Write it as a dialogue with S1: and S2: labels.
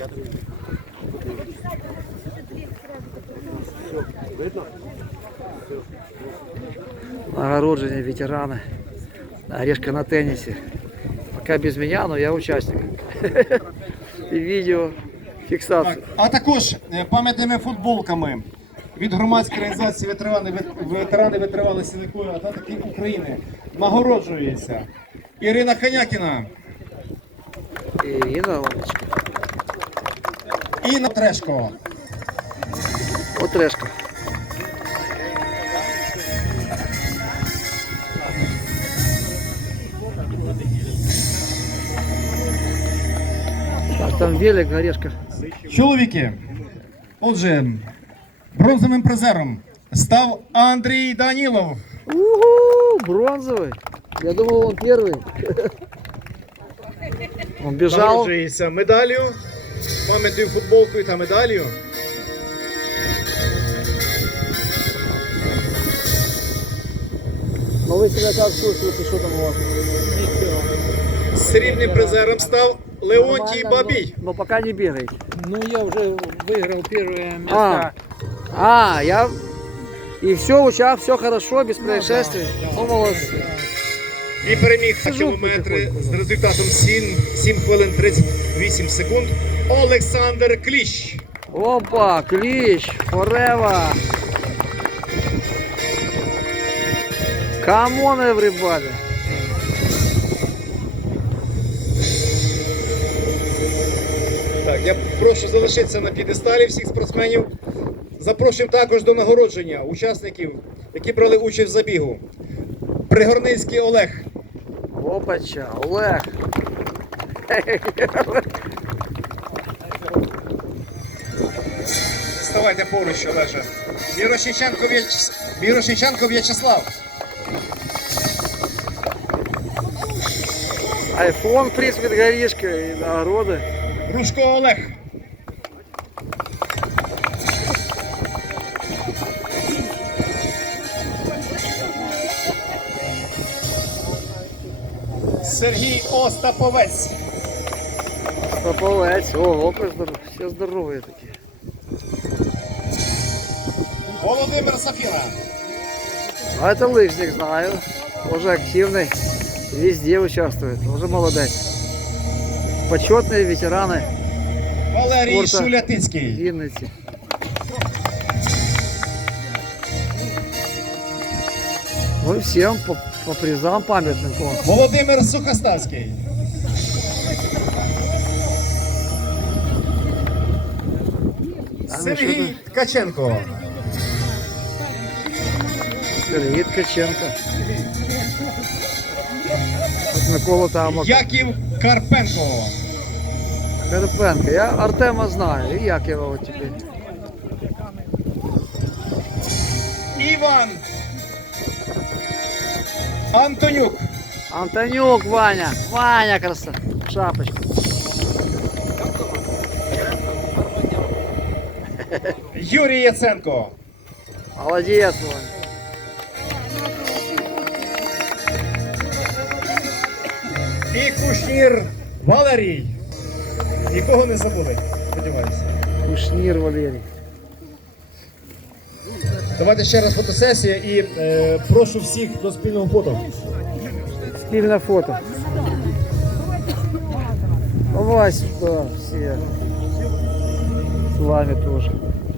S1: Нагородження ветераны. Орешка на теннисе. Пока без меня, но я участник. І відео фіксацію.
S2: А також пам'ятними футболками від громадської організації ветерани витривали силової атаки України нагороджується Ірина Ханякіна,
S1: Інна Ломочка.
S2: Інна Трешко.
S1: Отрешка. Так, там велик, Орешка.
S2: Чоловіки, отже, бронзовим призером став Андрій Данілов.
S1: Угу, бронзовый. Я думал, он первый. Он бежал.
S2: Нагороджується медаллю, пам'ятною футболкою та медаллю.
S1: Но вы себя как чувствуете, что там у вас?
S2: Срібним призером став Леонтій Бабій.
S1: Но пока не бегаете.
S3: Ну, я уже выиграл первое место.
S1: Я... И все, у тебя все хорошо, без происшествий. Ну, молодцы.
S2: І переміг на
S1: Сижу
S2: кілометри
S1: потихоньку.
S2: з результатом 7 хвилин 38 секунд Олександр Кліщ.
S1: Опа, клещ, forever. Come on, everybody.
S2: Так, я прошу залишитися на п'єдесталі всіх спортсменів. Запрошуємо також до нагородження учасників, які брали участь в забігу. Пригорницький Олег.
S1: Опача, Олег.
S2: Ставайте поруч, Олеже. Мірошниченко В'ячеслав.
S1: Айфон, приз від горішка і нагороди.
S2: Рушко Олег. Сергій Остаповець.
S1: Поповець. Ого, здоров. Все здоровые такие.
S2: Володимир Сафіра.
S1: А это лыжник, знаю. Уже активный. Везде участвует. Уже молодец. Почетные ветераны
S2: Валерій
S1: спорта
S2: Шулятицький.
S1: Вінниці. Ну и всем по призам памятным.
S2: Володимир Сухоставський. Сергій Ткаченко.
S1: Сергій Ткаченко. Микола Тамок.
S2: Яків Карпенко.
S1: Карпенко. Я Артема знаю. И Якова вот теперь.
S2: Іван Антонюк.
S1: Антонюк Ваня. Ваня красавчик. Шапочка.
S2: Юрій Яценко.
S1: Молодец, Ваня.
S2: І Кушнір Валерій. Нікого не забули, сподіваюся.
S1: Кушнір Валерій.
S2: Давайте ще раз фотосесія і прошу всіх до спільного фото.
S1: Спільне фото. Давай сюда все. С вами тоже.